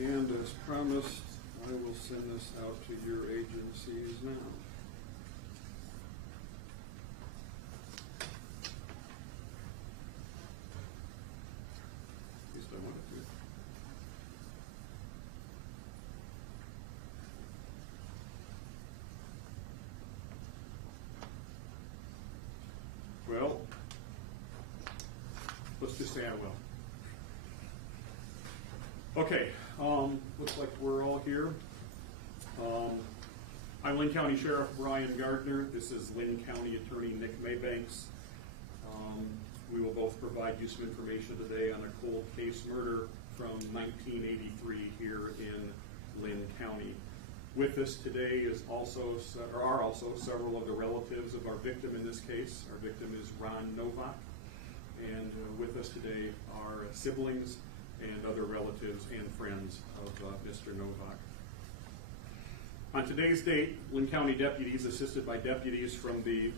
And as promised, I will send this out to your agencies now. At least I wanted to. Well, let's just say I will. Okay, looks like we're all here. I'm Linn County Sheriff Brian Gardner. This is Linn County Attorney Nick Maybanks. We will both provide you some information today on a cold case murder from 1983 here in Linn County. With us today are also several of the relatives of our victim in this case. Our victim is Ron Novak, and with us today are siblings and other relatives and friends of Mr. Novak. On today's date, Linn County deputies, assisted by deputies from the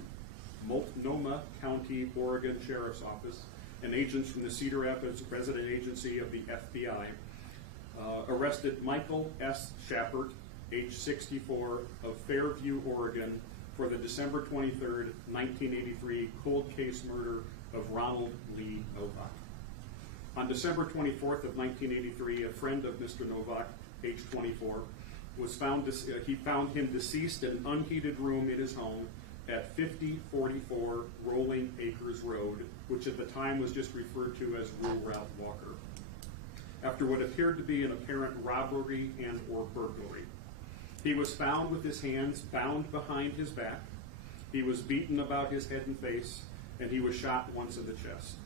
Multnomah County, Oregon Sheriff's Office and agents from the Cedar Rapids Resident Agency of the FBI, arrested Michael S. Schappert, age 64, of Fairview, Oregon, for the December 23rd, 1983 cold case murder of Ronald Lee Novak. On December 24th of 1983, a friend of Mr. Novak, age 24, found him deceased in an unheated room in his home at 5044 Rolling Acres Road, which at the time was just referred to as Rural Route Walker, after what appeared to be an apparent robbery and or burglary. He was found with his hands bound behind his back. He was beaten about his head and face, and he was shot once in the chest.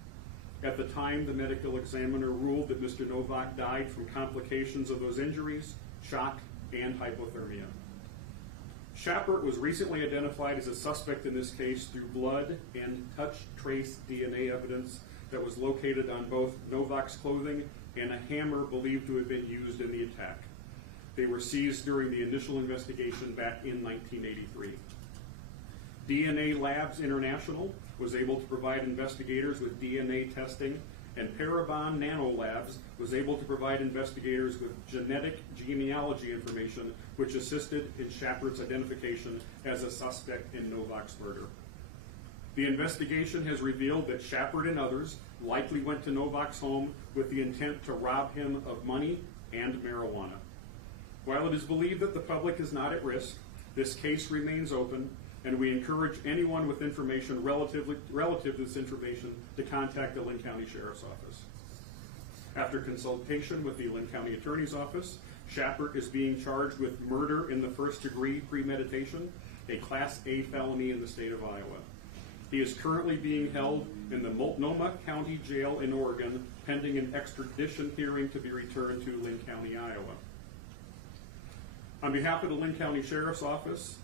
At the time, the medical examiner ruled that Mr. Novak died from complications of those injuries, shock, and hypothermia. Schappert was recently identified as a suspect in this case through blood and touch trace DNA evidence that was located on both Novak's clothing and a hammer believed to have been used in the attack. They were seized during the initial investigation back in 1983. DNA Labs International was able to provide investigators with DNA testing, and Parabon Nanolabs was able to provide investigators with genetic genealogy information, which assisted in Schappert's identification as a suspect in Novak's murder. The investigation has revealed that Schappert and others likely went to Novak's home with the intent to rob him of money and marijuana. While it is believed that the public is not at risk, this case remains open, and we encourage anyone with information relative to this information to contact the Linn County Sheriff's Office. After consultation with the Linn County Attorney's Office, Schappert is being charged with murder in the first degree premeditation, a Class A felony in the state of Iowa. He is currently being held in the Multnomah County Jail in Oregon, pending an extradition hearing to be returned to Linn County, Iowa. On behalf of the Linn County Sheriff's Office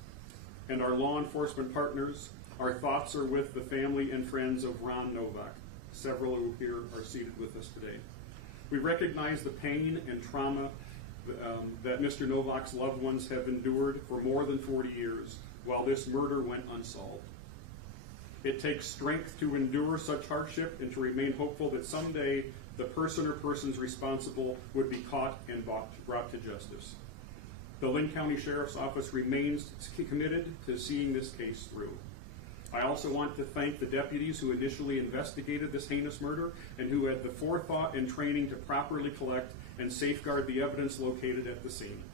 and our law enforcement partners, our thoughts are with the family and friends of Ron Novak. Several who here are seated with us today. We recognize the pain and trauma that Mr. Novak's loved ones have endured for more than 40 years, while this murder went unsolved. It takes strength to endure such hardship and to remain hopeful that someday the person or persons responsible would be caught and brought to justice. The Linn County Sheriff's Office remains committed to seeing this case through. I also want to thank the deputies who initially investigated this heinous murder and who had the forethought and training to properly collect and safeguard the evidence located at the scene.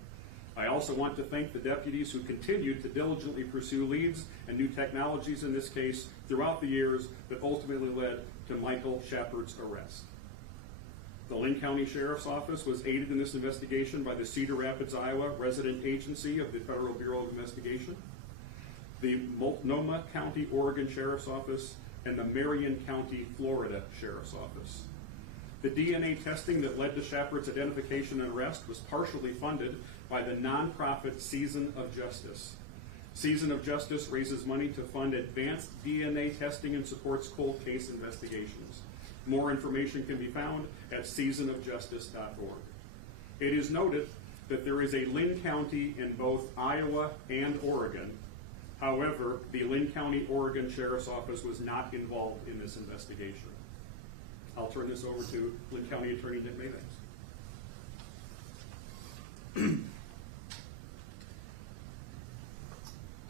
I also want to thank the deputies who continued to diligently pursue leads and new technologies in this case throughout the years that ultimately led to Michael Schappert's arrest. The Linn County Sheriff's Office was aided in this investigation by the Cedar Rapids, Iowa Resident Agency of the Federal Bureau of Investigation, the Multnomah County, Oregon Sheriff's Office, and the Marion County, Florida Sheriff's Office. The DNA testing that led to Schappert's identification and arrest was partially funded by the nonprofit Season of Justice. Season of Justice raises money to fund advanced DNA testing and supports cold case investigations. More information can be found at seasonofjustice.org. It is noted that there is a Linn County in both Iowa and Oregon. However, the Linn County, Oregon Sheriff's Office was not involved in this investigation. I'll turn this over to Linn County Attorney Nick Maybanks.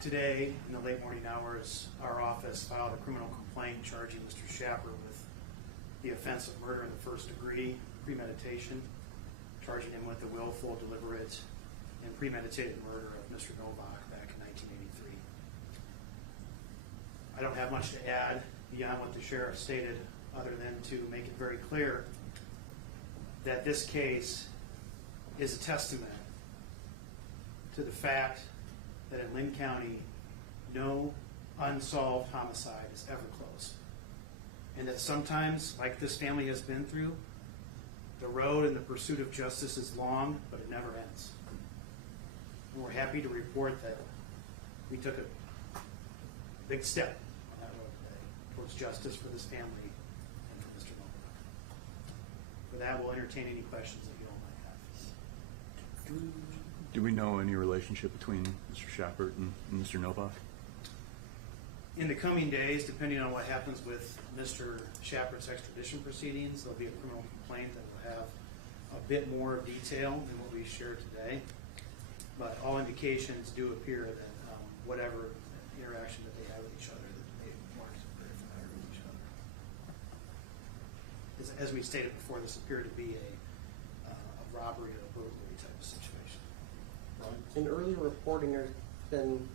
Today, in the late morning hours, our office filed a criminal complaint charging Mr. Schapper with the offense of murder in the first degree, premeditation, charging him with the willful, deliberate, and premeditated murder of Mr. Novak back in 1983. I don't have much to add beyond what the sheriff stated, other than to make it very clear that this case is a testament to the fact that in Linn County, no unsolved homicide is ever closed. And that sometimes, like this family has been through, the road in the pursuit of justice is long, but it never ends. And we're happy to report that we took a big step on that road today towards justice for this family and for Mr. Novak. For that, we'll entertain any questions that you all might have. Do we know any relationship between Mr. Schapper and Mr. Novak? In the coming days, depending on what happens with Mr. Schapper's extradition proceedings, there'll be a criminal complaint that will have a bit more detail than what we shared today. But all indications do appear that whatever interaction that they have with each other, that they weren't very familiar with each other. As we stated before, this appeared to be a robbery or a burglary type of situation. In earlier reporting, there's been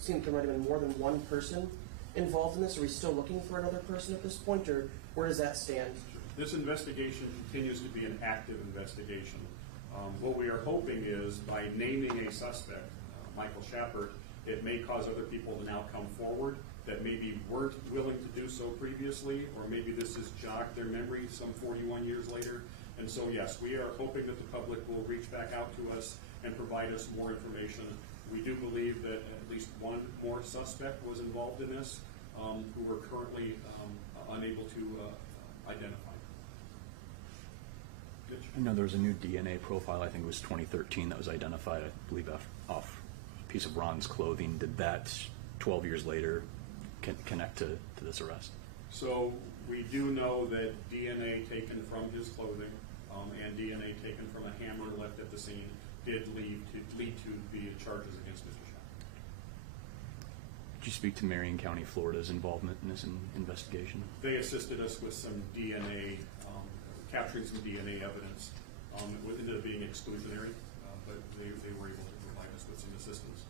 seemed there might have been more than one person involved in this. Are we still looking for another person at this point, or where does that stand? This investigation continues to be an active investigation. What we are hoping is by naming a suspect, Michael Schapper, it may cause other people to now come forward that maybe weren't willing to do so previously, or maybe this has jogged their memory some 41 years later. And so, yes, we are hoping that the public will reach back out to us and provide us more information. We do believe that at least one more suspect was involved in this, who we're currently unable to identify. I know there was a new DNA profile, I think it was 2013, that was identified, I believe, off a piece of Ron's clothing. Did that, 12 years later, connect to this arrest? So we do know that DNA taken from his clothing and DNA taken from a hammer left at the scene did lead to the charges against Mr. Schapper. Did you speak to Marion County, Florida's involvement in this investigation? They assisted us with some DNA, capturing some DNA evidence. It ended up being exclusionary, but they were able to provide us with some assistance.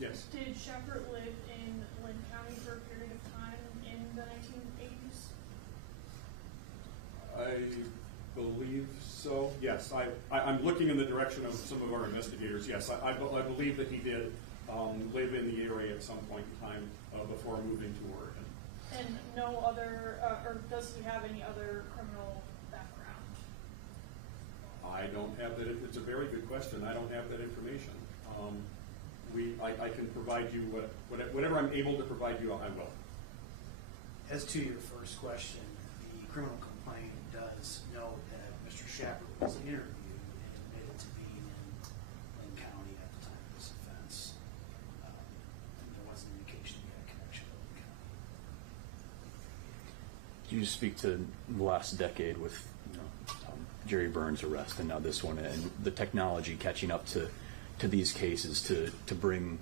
Yes? Did Schapper live in Linn County for a period of time in the 1980s? I believe so. Yes, I'm looking in the direction of some of our investigators. Yes, I believe that he did live in the area at some point in time before moving to Oregon. And no other, or does he have any other criminal background? I don't have that. It's a very good question. I don't have that information. I can provide you whatever I'm able to provide you. I will. As to your first question, the criminal complaint does note that Mr. Schapper was interviewed and admitted to being in Linn County at the time of this offense. And there was an indication he had a connection to Linn County. Did you speak to the last decade with Jerry Burns' arrest and now this one, and the technology catching up to these cases to bring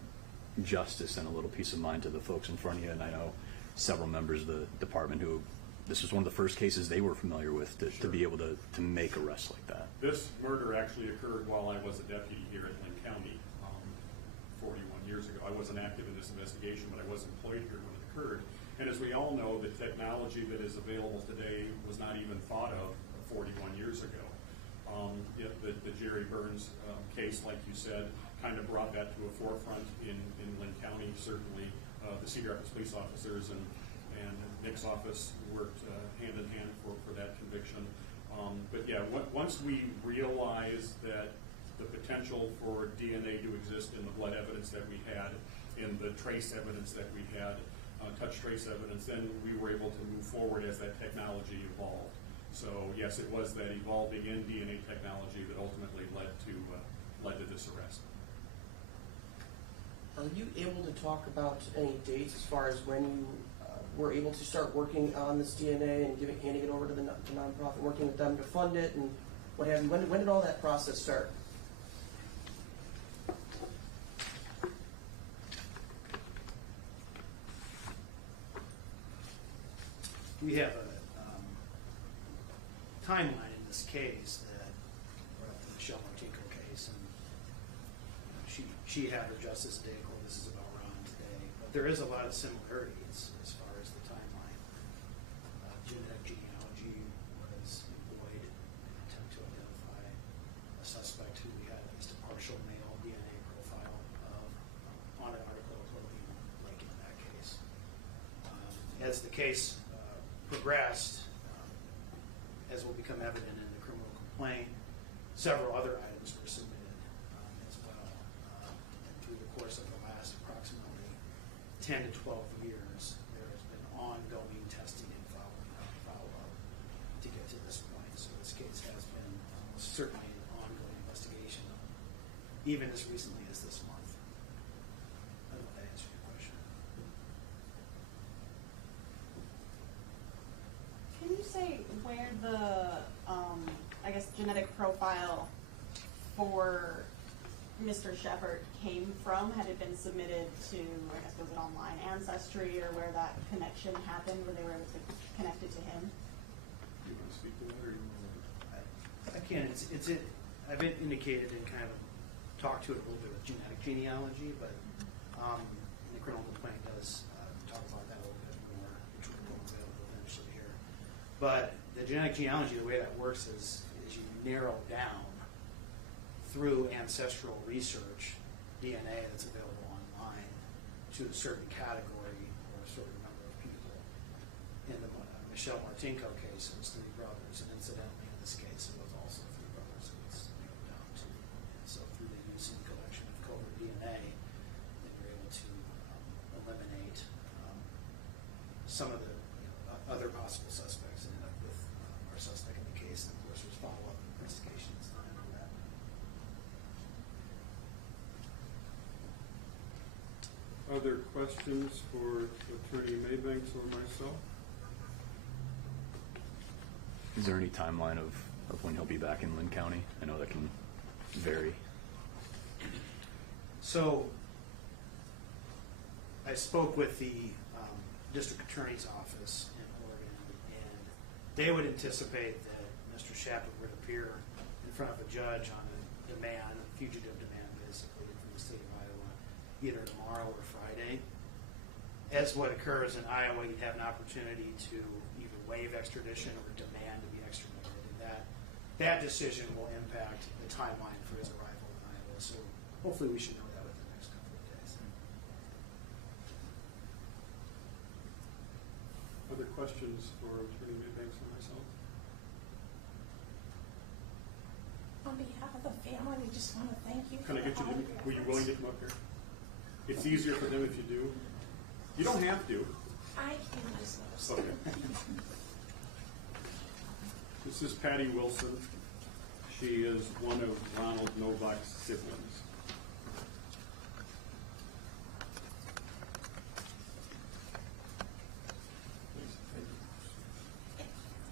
justice and a little peace of mind to the folks in front of you? And I know several members of the department who this was one of the first cases they were familiar with to be able to make arrests like that. This murder actually occurred while I was a deputy here at Linn County 41 years ago. I wasn't active in this investigation, but I was employed here when it occurred. And as we all know, the technology that is available today was not even thought of 41 years ago. The Jerry Burns case, like you said, kind of brought that to a forefront in Linn County. Certainly, the Cedar Rapids police officers and Nick's office worked hand in hand for that conviction. But yeah, once we realized that the potential for DNA to exist in the blood evidence that we had, in the trace evidence that we had, touch trace evidence, then we were able to move forward as that technology evolved. So yes, it was that evolving in DNA technology that ultimately led to this arrest. Are you able to talk about any dates as far as when you were able to start working on this DNA and handing it over to the nonprofit, working with them to fund it and what have you? When did all that process start? we have a timeline in this case that brought up the Michelle Martinko case, and she had her Justice Day goal. This is about Ron today, but there is a lot of similarities as far as the timeline. Genetic genealogy was employed in an attempt to identify a suspect who we had at least a partial male DNA profile of on an article of clothing linked in that case. As the case progressed, as will become evident in the criminal complaint, several other items were submitted as well. And through the course of the last approximately 10 to 12 years, there has been ongoing testing and follow-up to get to this point. So this case has been certainly an ongoing investigation, even as recently as this month. I don't know if that answered your question. Can you say where the, I guess, genetic profile for Mr. Shepard came from? Had it been submitted to, I guess, was it online Ancestry, or where that connection happened, where they were able to connect it to him? Do you want to speak to that, or you want to? I can. I've indicated and kind of talked to it a little bit with genetic genealogy, but the criminal complaint does talk about that a little bit more, which will become available eventually here. But the genetic genealogy, the way that works is you narrow down through ancestral research DNA that's available online to a certain category or a certain number of people. In the Michelle Martinko case, it was 3 brothers, and incidentally in this case, it was also 3 brothers it was narrowed down to. And so through the use and collection of coded DNA, they were able to eliminate some of the other possible suspects and end up with our suspect in the case. And of course, there's follow-up investigations done on that. Other questions for Attorney Maybanks or myself? Is there any timeline of when he'll be back in Linn County? I know that can vary. So I spoke with the district attorney's office in Oregon, and they would anticipate that Mr. Shepard would appear in front of a judge on a demand, a fugitive demand, basically, from the state of Iowa, either tomorrow or Friday. As what occurs in Iowa, you'd have an opportunity to either waive extradition or demand to be extradited, and that decision will impact the timeline for his arrival in Iowa. So hopefully we should know that within the next couple of days. Other questions for Attorney Maybanks or myself? On behalf of the family, we just want to thank you. Can I get you for all of your to, were you efforts. willing to come up here? It's easier for them if you do. You don't have to. I can just notice. Okay. This is Patty Wilson. She is one of Ronald Novak's siblings.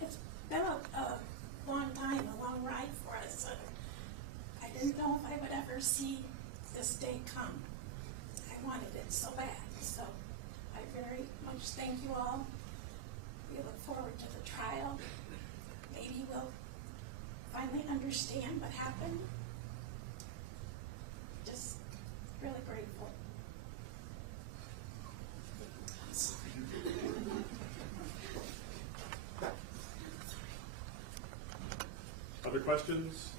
It's been a long time, a long ride for us. I didn't know if I would ever see this day come. I wanted it so bad. So I very much thank you all. We look forward to the trial. Maybe we'll finally understand what happened. Just really grateful. Other questions?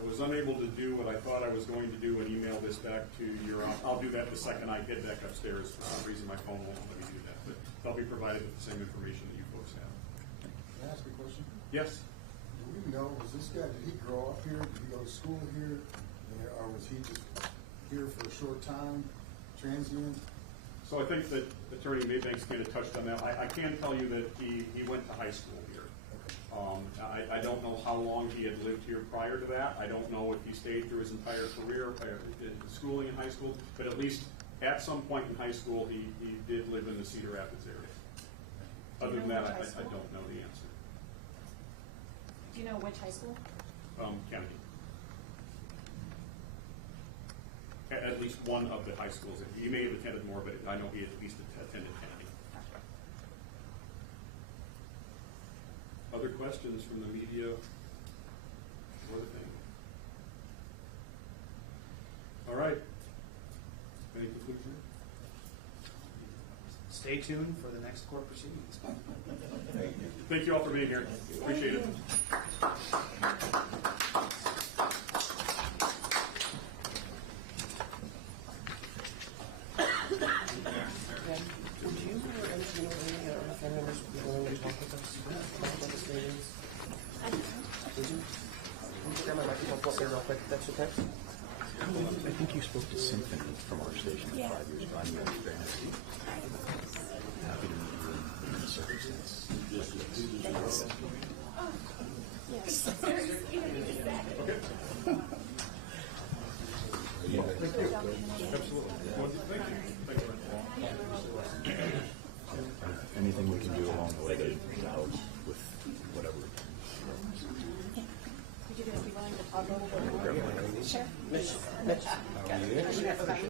I was unable to do what I thought I was going to do and email this back to your office. I'll do that the second I get back upstairs. For some reason, my phone won't let me do that. But they'll be provided with the same information that you folks have. Can I ask a question? Yes? Do we know, was this guy, did he grow up here? Did he go to school here? Or was he just here for a short time, transient? So I think that Attorney Maybanks kind of touched on that. I can tell you that he went to high school here. I don't know how long he had lived here prior to that. I don't know if he stayed through his entire career, schooling in high school, but at least at some point in high school, he did live in the Cedar Rapids area. Other than that, I don't know the answer. Do you know which high school? Kennedy. At least one of the high schools. He may have attended more, but I know he at least attended Kennedy. other questions from the media or the family? All right. Any conclusion? Stay tuned for the next court proceedings. Thank you all for being here. Appreciate it. Would you or any family members be willing to talk with us about this meeting? Would you? Would you grab my microphone up there real quick? That's okay? I think you spoke to Symphony from our station Yeah. 5 years ago. I'm happy to meet you in the circumstance. Yes. Anything we can do along the way to help with whatever. Would you guys be willing to talk a little bit more? Sure. Mitch,